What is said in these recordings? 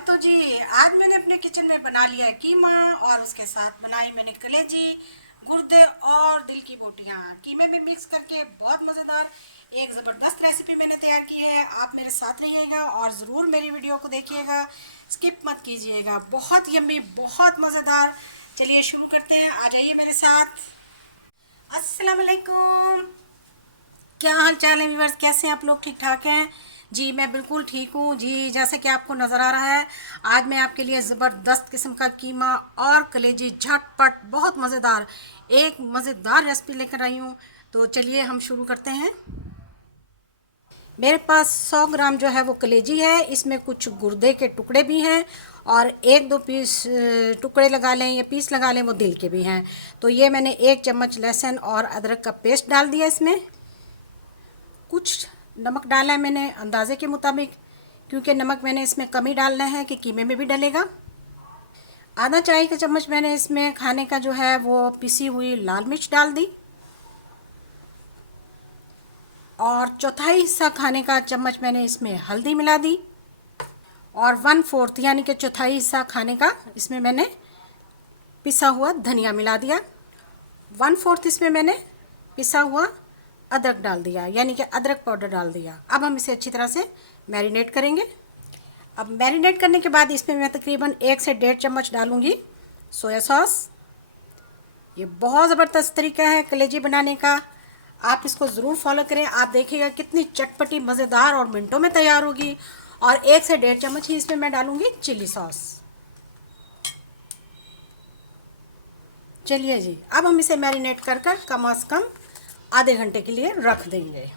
तो जी आज मैंने अपने किचन में बना लिया है कीमा और उसके साथ बनाई मैंने कलेजी, गुर्दे और दिल की बोटियाँ कीमे में मिक्स करके बहुत मज़ेदार एक ज़बरदस्त रेसिपी मैंने तैयार की है। आप मेरे साथ रहिएगा और ज़रूर मेरी वीडियो को देखिएगा, स्किप मत कीजिएगा। बहुत यम्मी, बहुत मज़ेदार। चलिए शुरू करते हैं, आ जाइए मेरे साथ। अस्सलाम वालेकुम। क्या हाल चाल है व्यूअर्स, कैसे हैं आप लोग? ठीक ठाक हैं जी? मैं बिल्कुल ठीक हूँ जी। जैसे कि आपको नज़र आ रहा है, आज मैं आपके लिए ज़बरदस्त किस्म का कीमा और कलेजी झटपट बहुत मज़ेदार एक मज़ेदार रेसिपी लेकर आई हूँ। तो चलिए हम शुरू करते हैं। मेरे पास 100 ग्राम जो है वो कलेजी है। इसमें कुछ गुर्दे के टुकड़े भी हैं और एक दो पीस टुकड़े लगा लें या पीस लगा लें वो दिल के भी हैं। तो ये मैंने 1 चम्मच लहसुन और अदरक का पेस्ट डाल दिया। इसमें कुछ नमक डाला है मैंने अंदाज़े के मुताबिक, क्योंकि नमक मैंने इसमें कम ही डालना है कि कीमे में भी डलेगा। आधा चाय का चम्मच मैंने इसमें खाने का जो है वो पिसी हुई लाल मिर्च डाल दी और चौथाई हिस्सा खाने का चम्मच मैंने इसमें हल्दी मिला दी और 1/4 यानी कि चौथाई हिस्सा खाने का इसमें मैंने पिसा हुआ धनिया मिला दिया। 1/4 इसमें मैंने पिसा हुआ अदरक डाल दिया, यानी कि अदरक पाउडर डाल दिया। अब हम इसे अच्छी तरह से मैरिनेट करेंगे। अब मैरिनेट करने के बाद इसमें मैं तकरीबन 1 से 1.5 चम्मच डालूंगी सोया सॉस। ये बहुत ज़बरदस्त तरीका है कलेजी बनाने का, आप इसको ज़रूर फॉलो करें। आप देखिएगा कितनी चटपटी, मज़ेदार और मिनटों में तैयार होगी। और 1 से 1.5 चम्मच ही इसमें मैं डालूंगी चिली सॉस। चलिए जी, अब हम इसे मैरिनेट कर कर कम से कम आधे घंटे के लिए रख देंगे।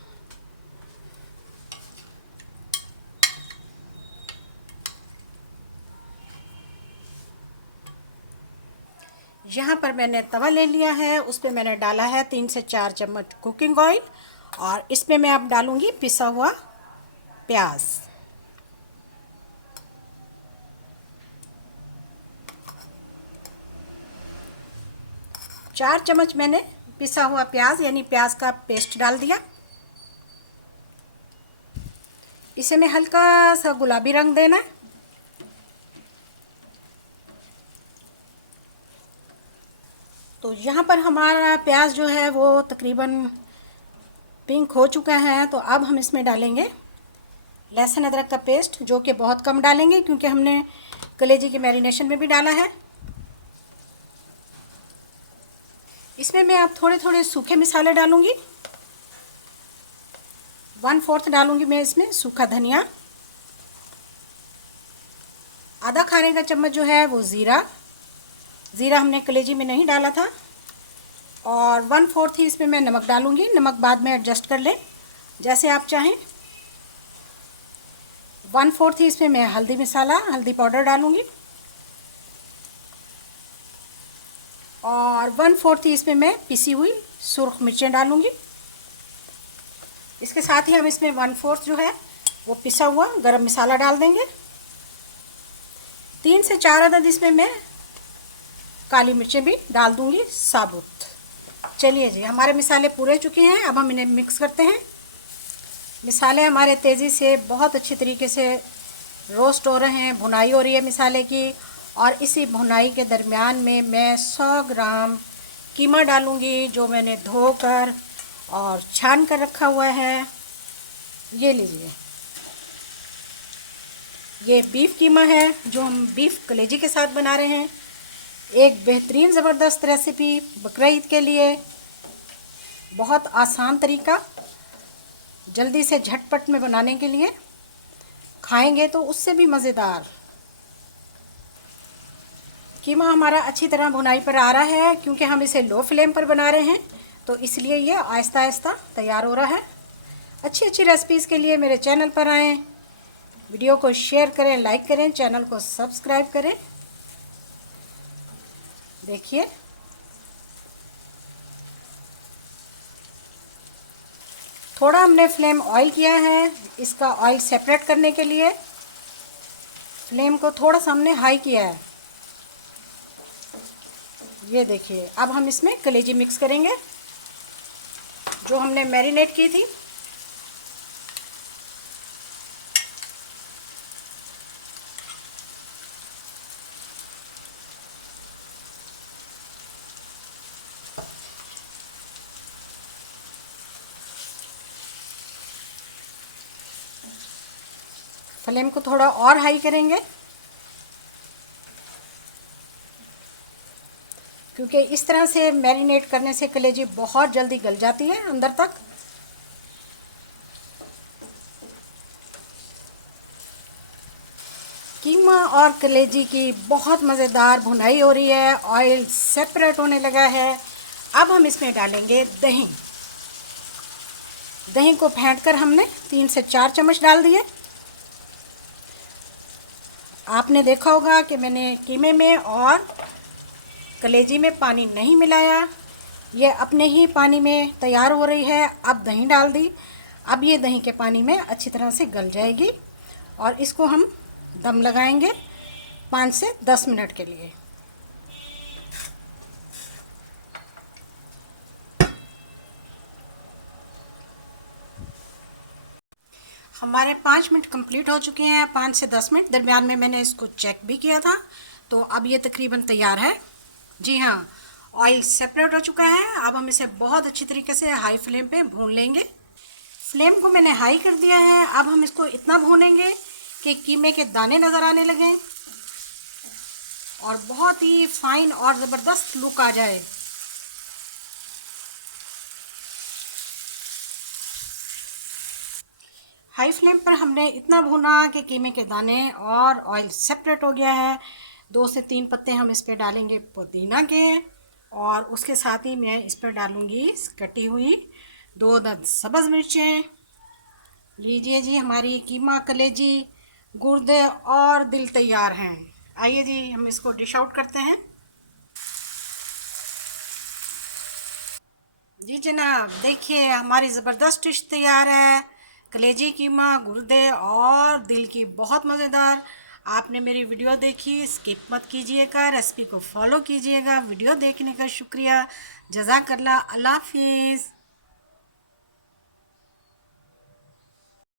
यहाँ पर मैंने तवा ले लिया है, उस पर मैंने डाला है 3 से 4 चम्मच कुकिंग ऑयल और इसमें मैं अब डालूंगी पिसा हुआ प्याज। चार चम्मच मैंने पिसा हुआ प्याज यानी प्याज का पेस्ट डाल दिया। इसे मैं हल्का सा गुलाबी रंग देना है। तो यहाँ पर हमारा प्याज जो है वो तकरीबन पिंक हो चुका है। तो अब हम इसमें डालेंगे लहसुन अदरक का पेस्ट, जो कि बहुत कम डालेंगे क्योंकि हमने कलेजी के मैरिनेशन में भी डाला है। इसमें मैं अब थोड़े थोड़े सूखे मसाले डालूंगी। 1/4 डालूंगी मैं इसमें सूखा धनिया, आधा खाने का चम्मच जो है वो ज़ीरा हमने कलेजी में नहीं डाला था और 1/4 ही इसमें मैं नमक डालूंगी। नमक बाद में एडजस्ट कर लें जैसे आप चाहें। 1/4 ही इसमें मैं हल्दी पाउडर डालूंगी और 1/4 ही इसमें मैं पिसी हुई सुर्ख मिर्चें डालूंगी। इसके साथ ही हम इसमें 1/4 जो है वो पिसा हुआ गरम मसाला डाल देंगे। 3 से 4 अदद इसमें मैं काली मिर्चें भी डाल दूंगी साबुत। चलिए जी, हमारे मसाले पूरे चुके हैं। अब हम इन्हें मिक्स करते हैं। मसाले हमारे तेज़ी से बहुत अच्छी तरीके से रोस्ट हो रहे हैं, भुनाई हो रही है मसाले की। और इसी भुनाई के दरमियान में मैं 100 ग्राम कीमा डालूंगी, जो मैंने धोकर और छान कर रखा हुआ है। ये लीजिए, ये बीफ कीमा है जो हम बीफ कलेजी के साथ बना रहे हैं। एक बेहतरीन ज़बरदस्त रेसिपी बकरीद के लिए, बहुत आसान तरीका, जल्दी से झटपट में बनाने के लिए, खाएंगे तो उससे भी मज़ेदार। कीमा हमारा अच्छी तरह भुनाई पर आ रहा है क्योंकि हम इसे लो फ्लेम पर बना रहे हैं, तो इसलिए ये आहिस्ता आहिस्ता तैयार हो रहा है। अच्छी अच्छी रेसिपीज़ के लिए मेरे चैनल पर आएँ, वीडियो को शेयर करें, लाइक करें, चैनल को सब्सक्राइब करें। देखिए, थोड़ा हमने फ्लेम ऑयल किया है इसका ऑयल सेपरेट करने के लिए। फ्लेम को थोड़ा सा हमने हाई किया है। ये देखिए, अब हम इसमें कलेजी मिक्स करेंगे जो हमने मैरिनेट की थी। फ्लेम को थोड़ा और हाई करेंगे, क्योंकि इस तरह से मैरिनेट करने से कलेजी बहुत जल्दी गल जाती है अंदर तक। कीमा और कलेजी की बहुत मज़ेदार भुनाई हो रही है, ऑयल सेपरेट होने लगा है। अब हम इसमें डालेंगे दही। दही को फेंटकर हमने 3 से 4 चम्मच डाल दिए। आपने देखा होगा कि मैंने कीमे में और कलेजी में पानी नहीं मिलाया, ये अपने ही पानी में तैयार हो रही है। अब दही डाल दी। अब ये दही के पानी में अच्छी तरह से गल जाएगी और इसको हम दम लगाएंगे 5 से 10 मिनट के लिए। हमारे 5 मिनट कंप्लीट हो चुके हैं, 5 से 10 मिनट। दरमियान में मैंने इसको चेक भी किया था, तो अब ये तकरीबन तैयार है। जी हाँ, ऑयल सेपरेट हो चुका है। अब हम इसे बहुत अच्छी तरीके से हाई फ्लेम पे भून लेंगे। फ्लेम को मैंने हाई कर दिया है। अब हम इसको इतना भूनेंगे कि कीमे के दाने नज़र आने लगें और बहुत ही फाइन और ज़बरदस्त लुक आ जाए। हाई फ्लेम पर हमने इतना भुना कि कीमे के दाने और ऑयल सेपरेट हो गया है। 2 से 3 पत्ते हम इस पर डालेंगे पुदीना के, और उसके साथ ही मैं इस पर डालूँगी कटी हुई 2 अदद सब्ज़ मिर्चें। लीजिए जी, हमारी कीमा, कलेजी, गुर्दे और दिल तैयार हैं। आइए जी, हम इसको डिश आउट करते हैं। जी जनाब, देखिए हमारी ज़बरदस्त डिश तैयार है। कलेजी, कीमा, गुर्दे और दिल की, बहुत मज़ेदार। आपने मेरी वीडियो देखी, स्किप मत कीजिएगा, रेसिपी को फॉलो कीजिएगा। वीडियो देखने का शुक्रिया। जज़ाकल्लाह। अल्लाह हाफिज़।